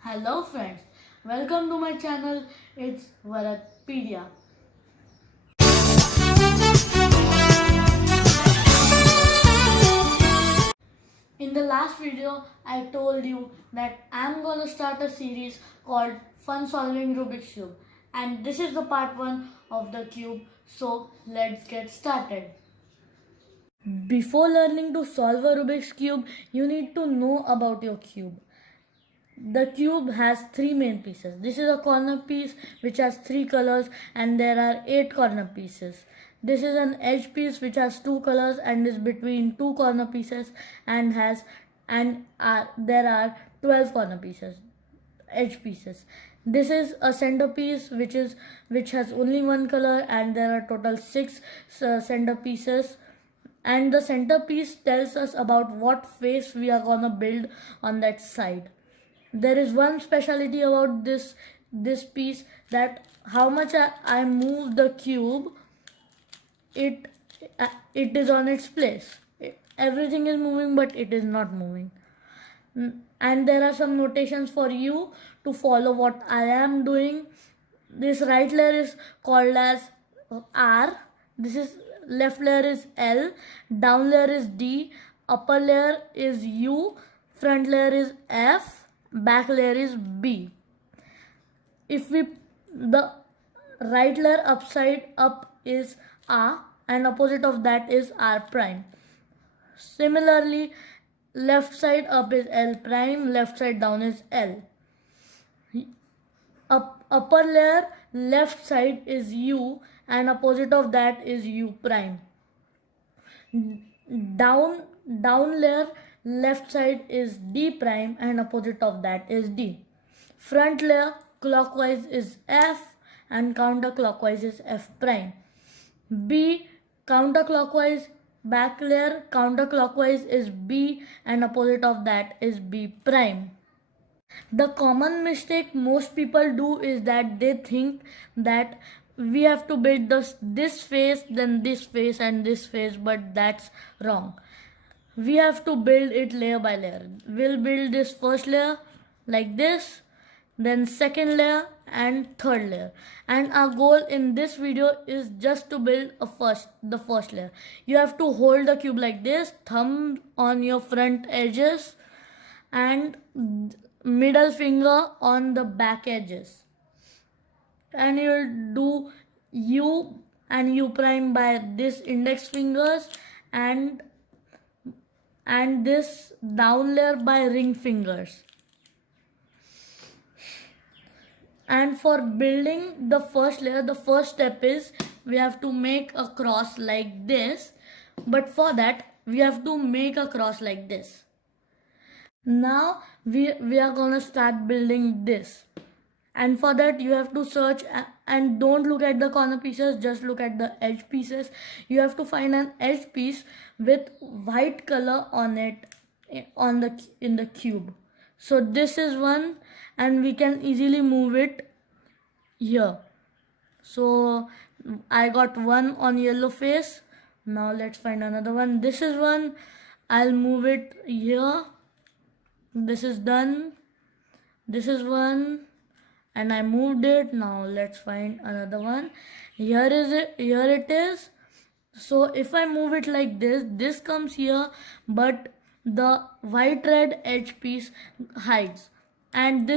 Hello friends, welcome to my channel. It's Varatpedia. In the last video, I told you that I'm gonna start a series called Fun Solving Rubik's Cube, and this is the part 1 of the cube. So let's get started. Before learning to solve a Rubik's Cube, you need to know about your cube. The cube has three main pieces. This is a corner piece which has three colors, and there are 8 corner pieces. This is an edge piece which has 2 colors and is between 2 corner pieces and there are 12 corner pieces, edge pieces. This is a centerpiece which has only one color, and there are total 6 center pieces. And the centerpiece tells us about what face we are gonna build on that side. There is one specialty about this piece, that how much I move the cube, it is on its place. Everything is moving, but it is not moving. And there are some notations for you to follow what I am doing. This right layer is called as R. This is left layer is L. Down layer is D. Upper layer is U. Front layer is F. Back layer is B. If the right layer upside up is R, and opposite of that is R prime. Similarly, left side up is L prime, left side down is L. Upper layer left side is U, and opposite of that is U prime. Down layer left side is D prime, and opposite of that is D. Front layer clockwise is F, and counterclockwise is F prime. B counterclockwise. Back layer counterclockwise is B, and opposite of that is B prime. The common mistake most people do is that they think that we have to build this face, then this face, and this face, but that's wrong. We have to build it layer by layer. We'll build this first layer like this, then second layer and third layer. And our goal in this video is just to build the first layer. You have to hold the cube like this, thumb on your front edges, and middle finger on the back edges. And you'll do U and U prime by this index fingers, and this down layer by ring fingers. And for building the first layer, the first step is we have to make a cross like this. But for that, we have to make a cross like this. Now we are gonna start building this. And for that, you have to search, and don't look at the corner pieces, just look at the edge pieces. You have to find an edge piece with white color on it in the cube. So this is one, and we can easily move it here. So I got one on yellow face. Now let's find another one. This is one. I'll move it here. This is done. This is one, and I moved it. Now let's find another one. Here it is. So if I move it like this comes here, but the white red edge piece hides, and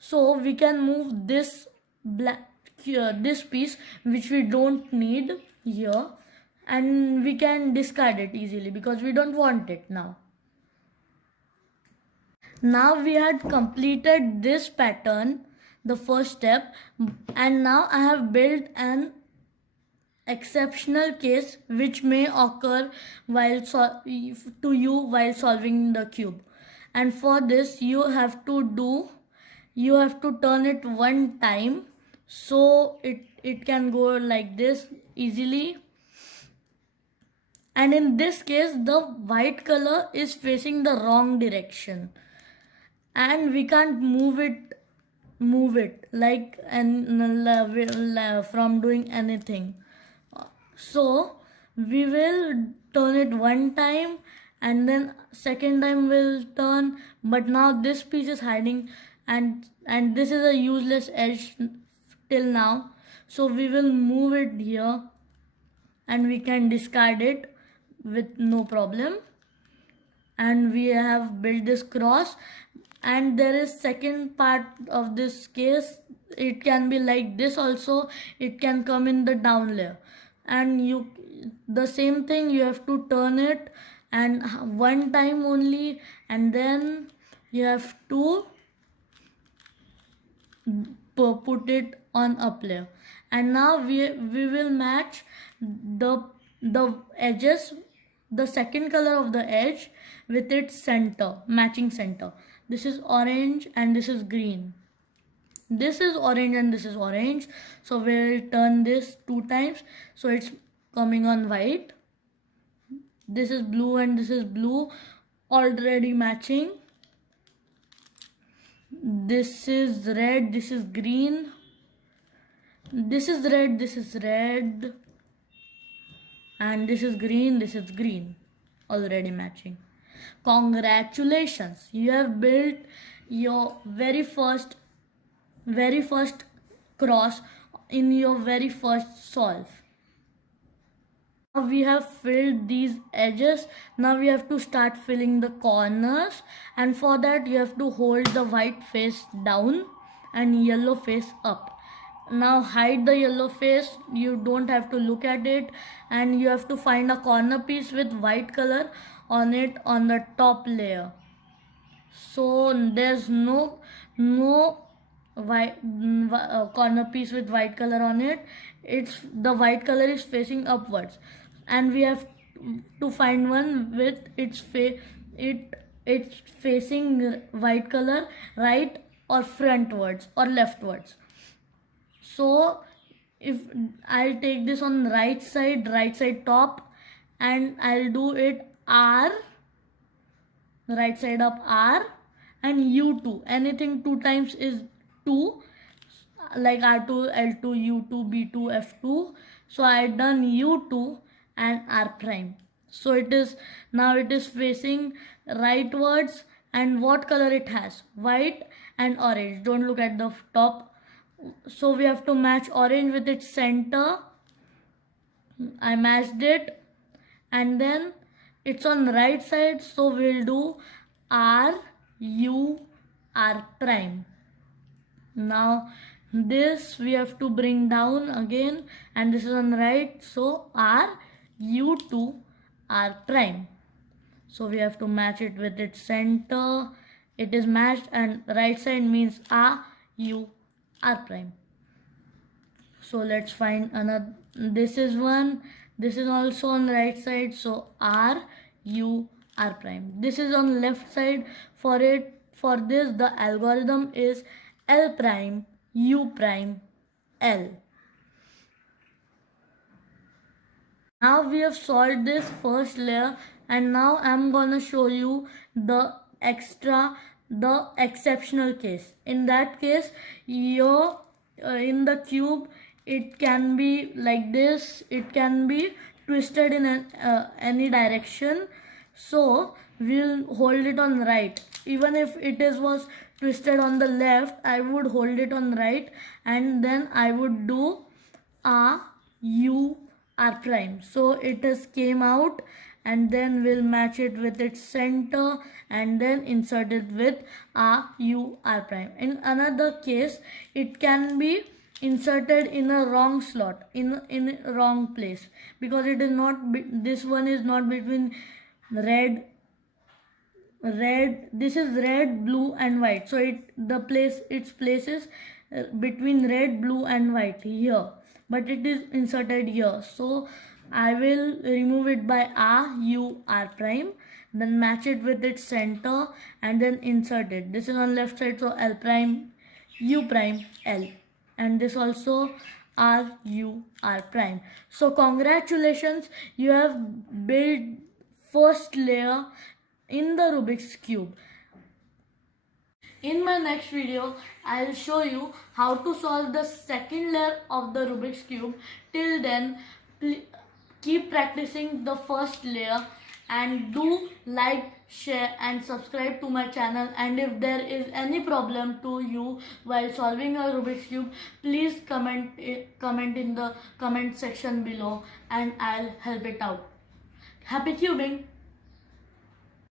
so we can move this this piece which we don't need here, and we can discard it easily because we don't want it now. Now we had completed this pattern, the first step, and now I have built an exceptional case which may occur while solving the cube. And for this, you have to turn it one time, so it can go like this easily. And in this case, the white color is facing the wrong direction, and we can't move it like from doing anything. So we will turn it one time, and then second time will turn, but now this piece is hiding, and this is a useless edge till now, so we will move it here and we can discard it with no problem. And we have built this cross, and there is second part of this case. It can be like this also, it can come in the down layer, and you the same thing, you have to turn it and one time only, and then you have to put it on up layer. And now we will match the edges, the second color of the edge with its center, matching center. This is orange and this is green. This is orange and this is orange, so we'll turn this 2 times so it's coming on white. This is blue and this is blue, already matching. This is red, this is green. This is red, this is red, and this is green, this is green, already matching. Congratulations, you have built your very first cross in your very first solve. Now we have filled these edges. Now we have to start filling the corners, and for that you have to hold the white face down and yellow face up. Now hide the yellow face, you don't have to look at it, and you have to find a corner piece with white color on it on the top layer. So there's no white corner piece with white color on it. It's the white color is facing upwards, and we have to find one with it's facing white color right or frontwards or leftwards. So if I'll take this on right side top, and I'll do it R, right side up R, and U2. Anything 2 times is 2, like R2, L2, U2, B2, F2. So I done U2 and R prime. So it is now it is facing rightwards, and what color it has? White and orange. Don't look at the top. So we have to match orange with its center. I matched it, and then it's on right side, so we'll do R, U, R prime. Now this we have to bring down again, and this is on right, so R, U2, R prime. So we have to match it with its center. It is matched, and right side means R, U, R prime. So let's find another. This is one. This is also on right side, so R, U, R prime. This is on left side. For this the algorithm is L prime, U prime, L. Now we have solved this first layer, and now I'm gonna show you the exceptional case. In that case, in the cube, it can be like this, it can be twisted in any direction. So we'll hold it on right. Even if it was twisted on the left, I would hold it on right, and then I would do R, U, R prime. So it has came out, and then we'll match it with its center, and then insert it with R, U, R prime. In another case, it can be inserted in a wrong slot, in a wrong place, because it is not, this one is not between red, this is red, blue and white, so its place is between red, blue and white here, but it is inserted here. So I will remove it by R, U, R prime, then match it with its center, and then insert it. This is on left side, so L prime, U prime, L, and this also R, U, R prime. So congratulations, you have built first layer in the Rubik's Cube. In my next video, I'll show you how to solve the second layer of the Rubik's Cube. Till then, keep practicing the first layer, and do like, share and subscribe to my channel. And if there is any problem to you while solving a Rubik's Cube, please comment in the comment section below and I'll help it out. Happy cubing!